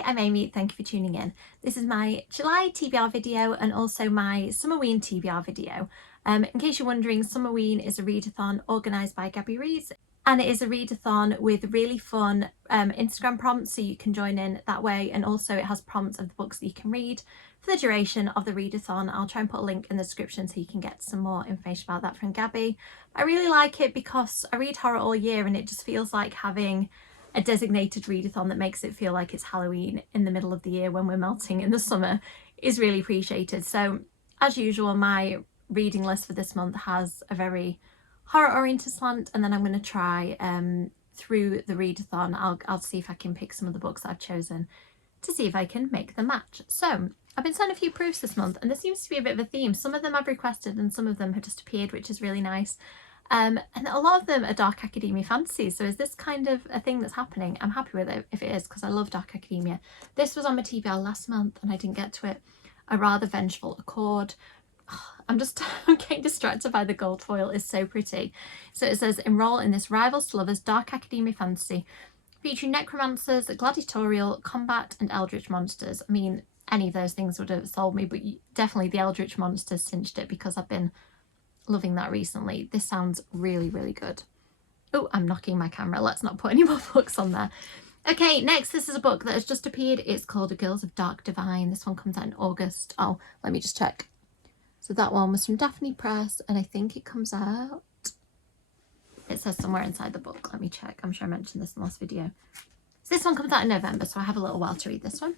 Hi, I'm Amy, thank you for tuning in. This is my July TBR video and also my Summerween TBR video. In case you're wondering, Summerween is a readathon organised by Gabby Reads, and it is a readathon with really fun Instagram prompts, so you can join in that way, and also it has prompts of the books that you can read for the duration of the readathon. I'll try and put a link in the description so you can get some more information about that from Gabby. I really like it because I read horror all year and it just feels like having a designated readathon that makes it feel like it's Halloween in the middle of the year when we're melting in the summer is really appreciated. So as usual, my reading list for this month has a very horror oriented slant, and then I'm going to try through the readathon I'll see if I can pick some of the books that I've chosen to see if I can make them match. So I've been sent a few proofs this month and there seems to be a bit of a theme. Some of them I've requested and some of them have just appeared, which is really nice. And a lot of them are dark academia fantasies. So is this kind of a thing that's happening? I'm happy with it if it is, because I love dark academia. This was on my TBR last month and I didn't get to it. A rather vengeful accord. I'm getting distracted by the gold foil. It's so pretty. So it says, enroll in this rivals to lovers dark academia fantasy featuring necromancers, gladiatorial, combat and eldritch monsters. I mean, any of those things would have sold me, but definitely the eldritch monsters cinched it because I've been loving that recently. This sounds really, really good. Oh, I'm knocking my camera. Let's not put any more books on there. Okay, next, this is a book that has just appeared. It's called A Girls of Dark Divine. This one comes out in August. Oh, let me just check. So that one was from Daphne Press, and I think it comes out, it says somewhere inside the book. Let me check. I'm sure I mentioned this in the last video. So this one comes out in November, so I have a little while to read this one.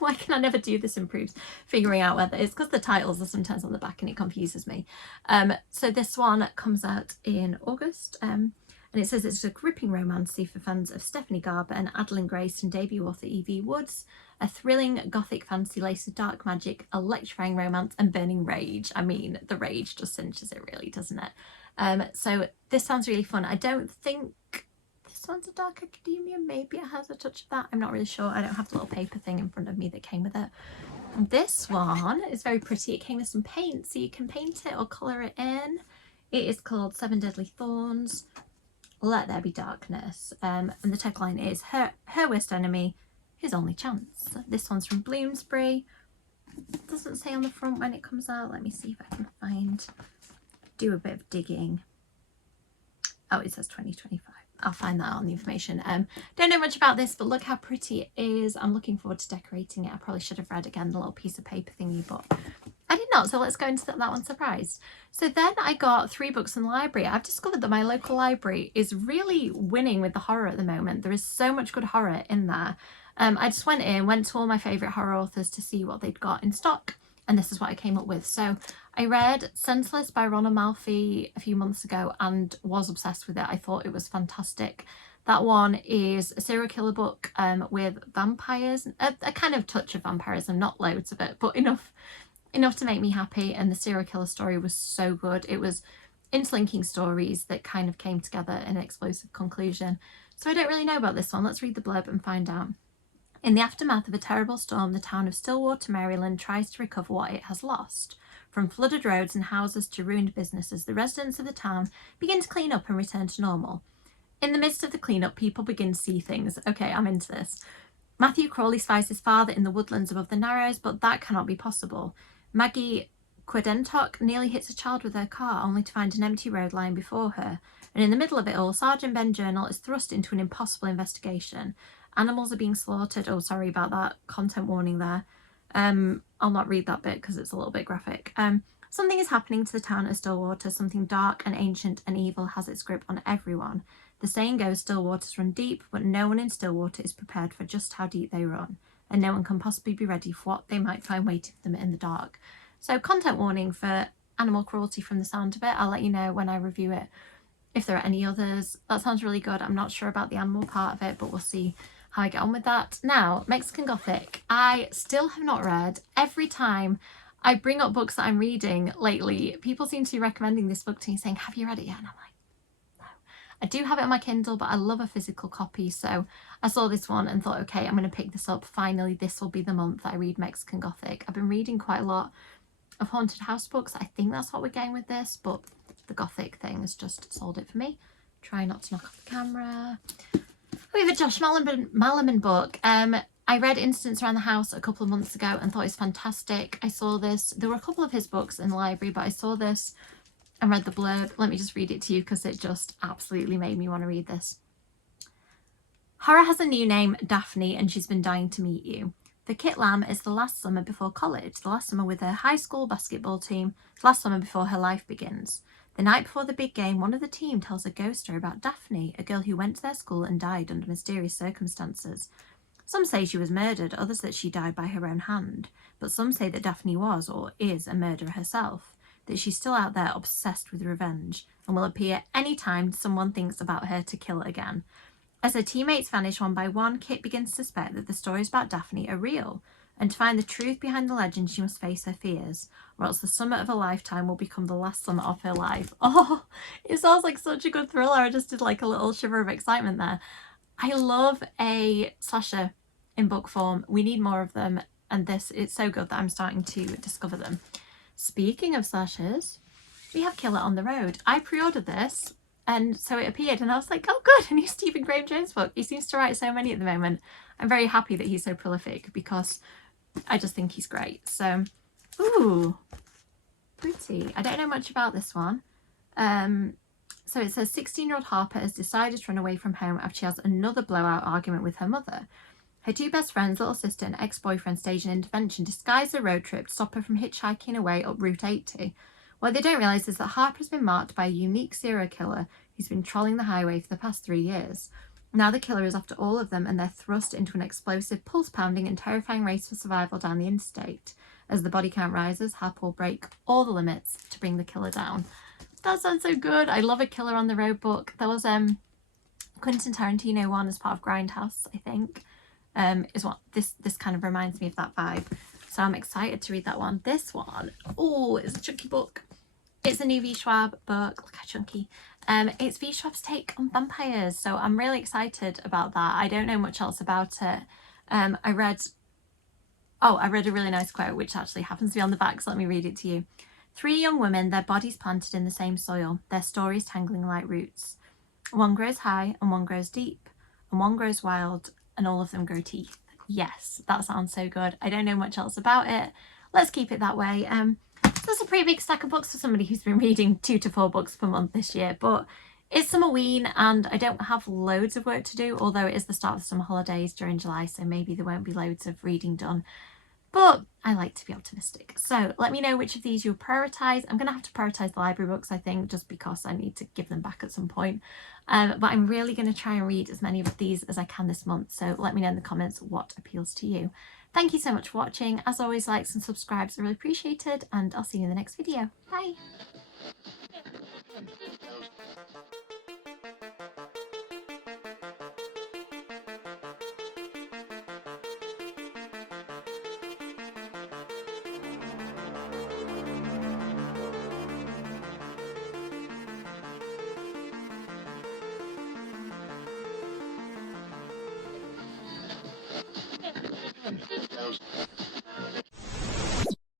Why can I never do this in proofs? Figuring out whether it's because the titles are sometimes on the back and it confuses me. So this one comes out in August, and it says it's a gripping romance for fans of Stephanie Garber and Adeline Grace and debut author Evie Woods. A thrilling gothic fantasy laced with dark magic, electrifying romance and burning rage. I mean, the rage just cinches it really, doesn't it? So this sounds really fun. I don't think this one's a dark academia. Maybe it has a touch of that. I'm not really sure. I don't have the little paper thing in front of me that came with it. And this one is very pretty. It came with some paint, so you can paint it or colour it in. It is called Seven Deadly Thorns. Let there be darkness. And the tagline is her worst enemy, his only chance. This one's from Bloomsbury. It doesn't say on the front when it comes out. Let me see if I can do a bit of digging. Oh, it says 2025. I'll find that on the information. Don't know much about this, but look how pretty it is. I'm looking forward to decorating it. I probably should have read again the little piece of paper thingy, but I did not. So let's go into that one surprised. So then I got 3 books in the library. I've discovered that my local library is really winning with the horror at the moment. There is so much good horror in there. I just went to all my favourite horror authors to see what they'd got in stock. And this is what I came up with. So I read Senseless by Ronald Malfi a few months ago and was obsessed with it. I thought it was fantastic. That one is a serial killer book with vampires, a kind of touch of vampirism, not loads of it, but enough to make me happy. And the serial killer story was so good. It was interlinking stories that kind of came together in an explosive conclusion. So I don't really know about this one. Let's read the blurb and find out. In the aftermath of a terrible storm, the town of Stillwater, Maryland tries to recover what it has lost. From flooded roads and houses to ruined businesses, the residents of the town begin to clean up and return to normal. In the midst of the cleanup, people begin to see things. Okay, I'm into this. Matthew Crawley spies his father in the woodlands above the Narrows, but that cannot be possible. Maggie Quedentock nearly hits a child with her car, only to find an empty road lying before her. And in the middle of it all, Sergeant Ben Journal is thrust into an impossible investigation. Animals are being slaughtered. Oh, sorry about that. Content warning there. I'll not read that bit because it's a little bit graphic. Something is happening to the town of Stillwater. Something dark and ancient and evil has its grip on everyone. The saying goes, Stillwaters run deep, but no one in Stillwater is prepared for just how deep they run. And no one can possibly be ready for what they might find waiting for them in the dark. So content warning for animal cruelty from the sound of it. I'll let you know when I review it if there are any others. That sounds really good. I'm not sure about the animal part of it, but we'll see how I get on with that. Now, Mexican Gothic. I still have not read. Every time I bring up books that I'm reading lately, people seem to be recommending this book to me saying, have you read it yet? And I'm like, no. I do have it on my Kindle, but I love a physical copy. So I saw this one and thought, okay, I'm going to pick this up. Finally, this will be the month that I read Mexican Gothic. I've been reading quite a lot of haunted house books. I think that's what we're getting with this, but the Gothic thing has just sold it for me. Try not to knock off the camera. We have a Josh Malerman book. I read Incidents Around the House a couple of months ago and thought it was fantastic. I saw this. There were a couple of his books in the library, but I saw this and read the blurb. Let me just read it to you because it just absolutely made me want to read this. Horror has a new name, Daphne, and she's been dying to meet you. The Kit Lamb is the last summer before college, the last summer with her high school basketball team, the last summer before her life begins. The night before the big game, one of the team tells a ghost story about Daphne, a girl who went to their school and died under mysterious circumstances. Some say she was murdered, others that she died by her own hand, but some say that Daphne was or is a murderer herself, that she's still out there obsessed with revenge and will appear any time someone thinks about her to kill again. As her teammates vanish one by one, Kit begins to suspect that the stories about Daphne are real, and to find the truth behind the legend she must face her fears, or else the summer of a lifetime will become the last summer of her life. Oh, it sounds like such a good thriller. I just did like a little shiver of excitement there. I love a slasher in book form. We need more of them, and this, it's so good that I'm starting to discover them. Speaking of slashers, we have Killer on the Road. I pre-ordered this, and so it appeared, and I was like, oh good, a new Stephen Graham Jones book. He seems to write so many at the moment. I'm very happy that he's so prolific because I just think he's great. So, ooh, pretty. I don't know much about this one. So it says 16-year-old Harper has decided to run away from home after she has another blowout argument with her mother. Her two best friends, little sister and ex-boyfriend, stage an intervention, disguise a road trip to stop her from hitchhiking away up Route 80. What they don't realise is that Harper has been marked by a unique serial killer who's been trolling the highway for the past 3 years. Now the killer is after all of them, and they're thrust into an explosive, pulse-pounding and terrifying race for survival down the interstate. As the body count rises, Harper will break all the limits to bring the killer down. That sounds so good. I love a Killer on the Road book. There was Quentin Tarantino one as part of Grindhouse, I think. Is what this kind of reminds me of that vibe. So I'm excited to read that one. This one, oh, it's a chunky book. It's a new V. Schwab book. Look how chunky. It's V. Schwab's take on vampires, so I'm really excited about that. I don't know much else about it. I read a really nice quote, which actually happens to be on the back, so let me read it to you. 3 young women, their bodies planted in the same soil, their stories tangling like roots. One grows high and one grows deep, and one grows wild, and all of them grow teeth. Yes, that sounds so good. I don't know much else about it. Let's keep it that way. That's a pretty big stack of books for somebody who's been reading 2 to 4 books per month this year, but it's Summerween and I don't have loads of work to do, although it is the start of the summer holidays during July, so maybe there won't be loads of reading done. But I like to be optimistic. So let me know which of these you'll prioritise. I'm going to have to prioritise the library books, I think, just because I need to give them back at some point. But I'm really going to try and read as many of these as I can this month. So let me know in the comments what appeals to you. Thank you so much for watching. As always, likes and subscribes are really appreciated, and I'll see you in the next video. Bye!